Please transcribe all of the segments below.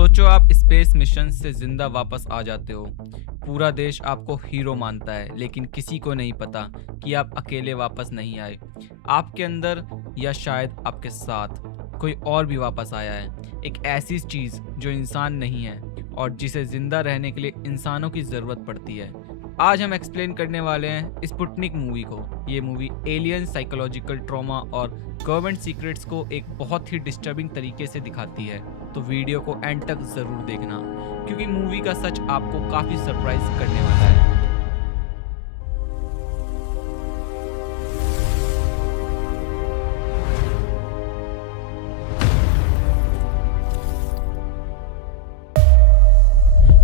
सोचो आप space mission से जिंदा वापस आ जाते हो। पूरा देश आपको हीरो मानता है, लेकिन किसी को नहीं पता कि आप अकेले वापस नहीं आए। आपके अंदर या शायद आपके साथ कोई और भी वापस आया है। एक ऐसी चीज जो इंसान नहीं है और जिसे जिंदा रहने के लिए इंसानों की जरूरत पड़ती है। आज हम एक्सप्लेन करने वाले हैं स्पुतनिक मूवी को। ये मूवी एलियन, साइकोलॉजिकल ट्रॉमा और गवर्नमेंट सीक्रेट्स को एक बहुत ही डिस्टर्बिंग तरीके से दिखाती है। तो वीडियो को एंड तक जरूर देखना, क्योंकि मूवी का सच आपको काफी सरप्राइज करने वाला है।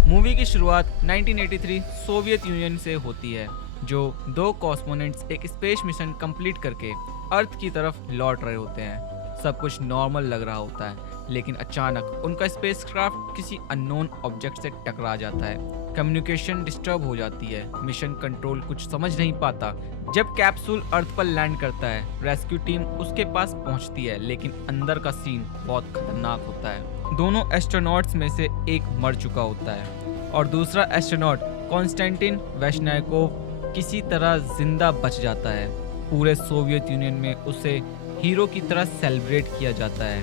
मूवी की शुरुआत 1983 सोवियत यूनियन से होती है, जो दो कॉस्मोनेट्स एक स्पेस मिशन कंप्लीट करके अर्थ की तरफ लौट रहे होते हैं। सब कुछ नॉर्मल लग रहा होता है, लेकिन अचानक उनका स्पेसक्राफ्ट किसी अननोन ऑब्जेक्ट से टकरा जाता है। कम्युनिकेशन डिस्टर्ब हो जाती है। मिशन कंट्रोल कुछ समझ नहीं पाता। जब कैप्सूल अर्थ पर लैंड करता है, रेस्क्यू टीम उसके पास पहुंचती है, लेकिन अंदर का सीन बहुत खतरनाक होता है। दोनों एस्ट्रोनॉट्स में से एक मर चुका होता है और दूसरा एस्ट्रोनॉट कॉन्स्टेंटिन वेशनायकोव किसी तरह जिंदा बच जाता है। पूरे सोवियत यूनियन में उसे हीरो की तरह सेलिब्रेट किया जाता है,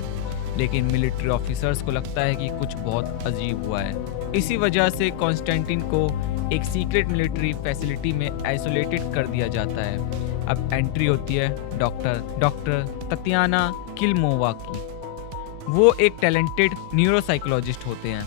लेकिन मिलिट्री ऑफिसर्स को लगता है कि कुछ बहुत अजीब हुआ है। इसी वजह से कॉन्स्टेंटिन को एक सीक्रेट मिलिट्री फैसिलिटी में आइसोलेटेड कर दिया जाता है। अब एंट्री होती है डॉक्टर ततियाना किलमोवा की। वो एक टैलेंटेड न्यूरोसाइकोलॉजिस्ट होते हैं,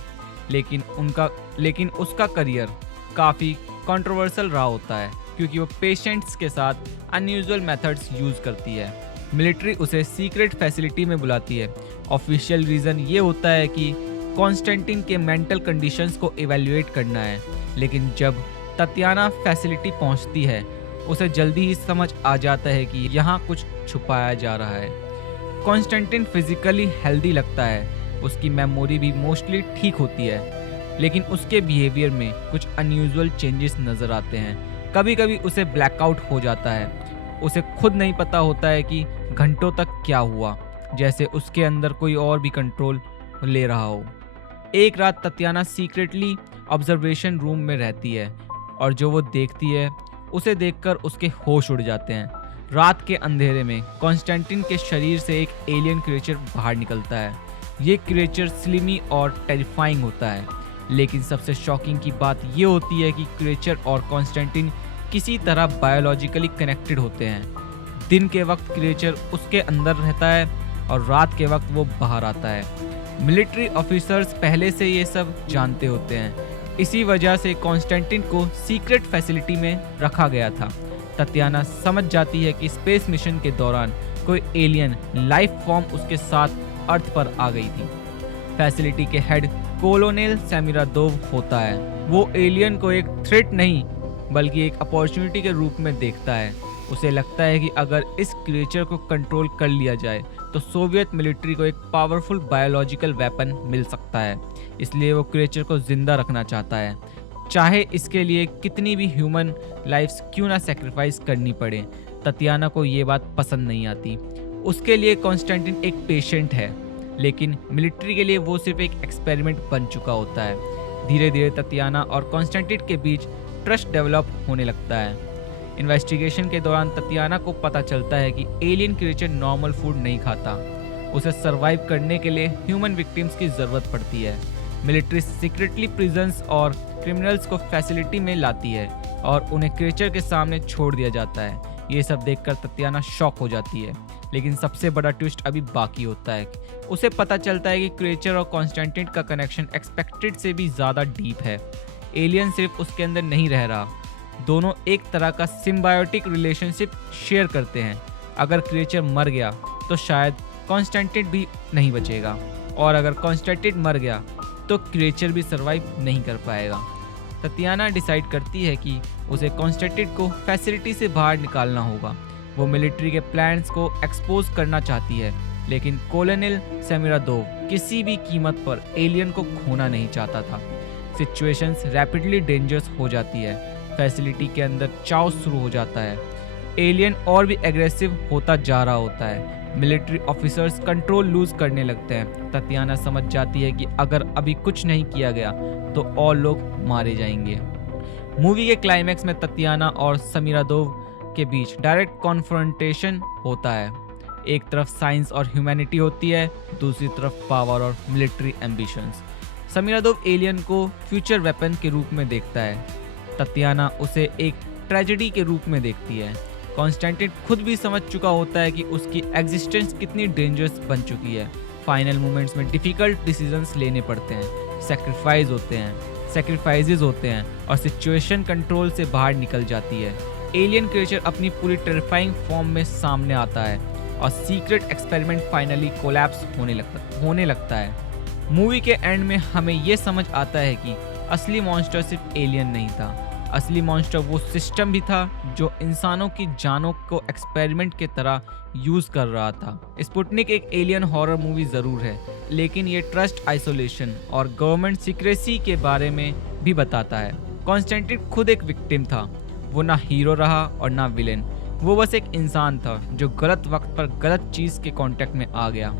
लेकिन उसका करियर काफ़ी कंट्रोवर्शियल रहा होता है, क्योंकि वो पेशेंट्स के साथ अनयूजुअल मेथड्स यूज़ करती है। मिलिट्री उसे सीक्रेट फैसिलिटी में बुलाती है। ऑफिशियल रीज़न ये होता है कि कॉन्स्टेंटिन के मेंटल कंडीशंस को इवैल्यूएट करना है, लेकिन जब ततियाना फैसिलिटी पहुंचती है, उसे जल्दी ही समझ आ जाता है कि यहाँ कुछ छुपाया जा रहा है। कॉन्स्टेंटिन फिजिकली हेल्दी लगता है, उसकी मेमोरी भी मोस्टली ठीक होती है, लेकिन उसके बिहेवियर में कुछ अनयूजुअल चेंजेस नज़र आते हैं। कभी कभी उसे ब्लैकआउट हो जाता है। उसे खुद नहीं पता होता है कि घंटों तक क्या हुआ, जैसे उसके अंदर कोई और भी कंट्रोल ले रहा हो। एक रात ततियाना सीक्रेटली ऑब्जर्वेशन रूम में रहती है और जो वो देखती है उसे देखकर उसके होश उड़ जाते हैं। रात के अंधेरे में कॉन्स्टेंटिन के शरीर से एक एलियन क्रिएचर बाहर निकलता है। ये क्रिएचर स्लिमी और टेरिफाइंग होता है, लेकिन सबसे शॉकिंग की बात ये होती है कि क्रिएचर और कॉन्स्टेंटिन किसी तरह बायोलॉजिकली कनेक्टेड होते हैं। दिन के वक्त क्रिएचर उसके अंदर रहता है और रात के वक्त वो बाहर आता है। मिलिट्री ऑफिसर्स पहले से ये सब जानते होते हैं। इसी वजह से कॉन्स्टेंटिन को सीक्रेट फैसिलिटी में रखा गया था। ततियाना समझ जाती है कि स्पेस मिशन के दौरान कोई एलियन लाइफ फॉर्म उसके साथ अर्थ पर आ गई थी। फैसिलिटी के हेड कोलोनेल सेमिरादोव होता है। वो एलियन को एक थ्रेट नहीं बल्कि एक अपॉर्चुनिटी के रूप में देखता है। उसे लगता है कि अगर इस क्रिएचर को कंट्रोल कर लिया जाए तो सोवियत मिलिट्री को एक पावरफुल बायोलॉजिकल वेपन मिल सकता है। इसलिए वो क्रिएचर को जिंदा रखना चाहता है, चाहे इसके लिए कितनी भी ह्यूमन लाइफ्स क्यों ना सेक्रीफाइस करनी पड़े। ततियाना को ये बात पसंद नहीं आती। उसके लिए कॉन्स्टेंटिन एक पेशेंट है, लेकिन मिलिट्री के लिए वो सिर्फ एक एक्सपेरिमेंट बन चुका होता है। धीरे धीरे ततियाना और कॉन्स्टेंटिन के बीच ट्रस्ट डेवलप होने लगता है। इन्वेस्टिगेशन के दौरान ततियाना को पता चलता है कि एलियन क्रिएचर नॉर्मल फूड नहीं खाता। उसे सरवाइव करने के लिए ह्यूमन विक्टिम्स की ज़रूरत पड़ती है। मिलिट्री सीक्रेटली प्रिजन्स और क्रिमिनल्स को फैसिलिटी में लाती है और उन्हें क्रिएचर के सामने छोड़ दिया जाता है। ये सब देखकर ततियाना शॉक हो जाती है, लेकिन सबसे बड़ा ट्विस्ट अभी बाकी होता है। उसे पता चलता है कि क्रिएचर और कॉन्स्टेंटिन का कनेक्शन एक्सपेक्टेड से भी ज़्यादा डीप है। एलियन सिर्फ उसके अंदर नहीं रह रहा, दोनों एक तरह का सिम्बायोटिक रिलेशनशिप शेयर करते हैं। अगर क्रिएचर मर गया तो शायद कॉन्स्टेंटिन भी नहीं बचेगा, और अगर कॉन्स्टेंटिन मर गया तो क्रिएचर भी सरवाइव नहीं कर पाएगा। ततियाना डिसाइड करती है कि उसे कॉन्स्टेंटिन को फैसिलिटी से बाहर निकालना होगा। वो मिलिट्री के प्लान्स को एक्सपोज करना चाहती है, लेकिन कोलोनेल सेमिरादोव किसी भी कीमत पर एलियन को खोना नहीं चाहता था। सिचुएशंस रैपिडली डेंजरस हो जाती है। फैसिलिटी के अंदर चाओ शुरू हो जाता है। एलियन और भी एग्रेसिव होता जा रहा होता है। मिलिट्री ऑफिसर्स कंट्रोल लूज करने लगते हैं। ततियाना समझ जाती है कि अगर अभी कुछ नहीं किया गया तो और लोग मारे जाएंगे। मूवी के क्लाइमैक्स में ततियाना और समीरादोव के बीच डायरेक्ट कॉन्फ्रंटेशन होता है। एक तरफ साइंस और ह्यूमैनिटी होती है, दूसरी तरफ पावर और मिलिट्री एम्बिशंस। समीरादोव एलियन को फ्यूचर वेपन के रूप में देखता है, ततियाना उसे एक ट्रेजेडी के रूप में देखती है। कॉन्स्टेंटिन खुद भी समझ चुका होता है कि उसकी एग्जिस्टेंस कितनी डेंजरस बन चुकी है। फाइनल मोमेंट्स में डिफिकल्ट डिसीजंस लेने पड़ते हैं, सैक्रिफाइसेस होते हैं और सिचुएशन कंट्रोल से बाहर निकल जाती है। एलियन क्रिएचर अपनी पूरी टेरिफाइंग फॉर्म में सामने आता है और सीक्रेट एक्सपेरिमेंट फाइनली कोलैप्स होने लगता है। मूवी के एंड में हमें यह समझ आता है कि असली मॉन्स्टर सिर्फ एलियन नहीं था, असली मॉन्स्टर वो सिस्टम भी था जो इंसानों की जानों को एक्सपेरिमेंट के तरह यूज कर रहा था। स्पुतनिक एक एलियन हॉरर मूवी जरूर है, लेकिन ये ट्रस्ट, आइसोलेशन और गवर्नमेंट सीक्रेसी के बारे में भी बताता है। कॉन्स्टेंटिन खुद एक विक्टिम था, वो ना हीरो रहा और ना विलेन, वो बस एक इंसान था जो गलत वक्त पर गलत चीज के कांटेक्ट में आ गया।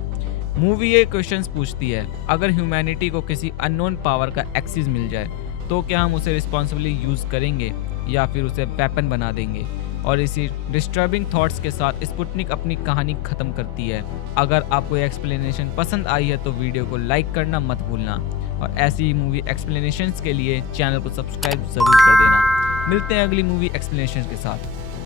मूवी ये क्वेश्चंस पूछती है, अगर ह्यूमैनिटी को किसी अननोन पावर का एक्सेस मिल जाए तो क्या हम उसे रिस्पॉन्सिबली यूज करेंगे या फिर उसे वेपन बना देंगे। और इसी डिस्टर्बिंग थॉट्स के साथ स्पुतनिक अपनी कहानी खत्म करती है। अगर आपको ये एक्सप्लेनेशन पसंद आई है तो वीडियो को लाइक करना मत भूलना और ऐसी ही मूवी एक्सप्लेनेशंस के लिए चैनल को सब्सक्राइब जरूर कर देना। मिलते हैं अगली मूवी एक्सप्लेनेशन के साथ।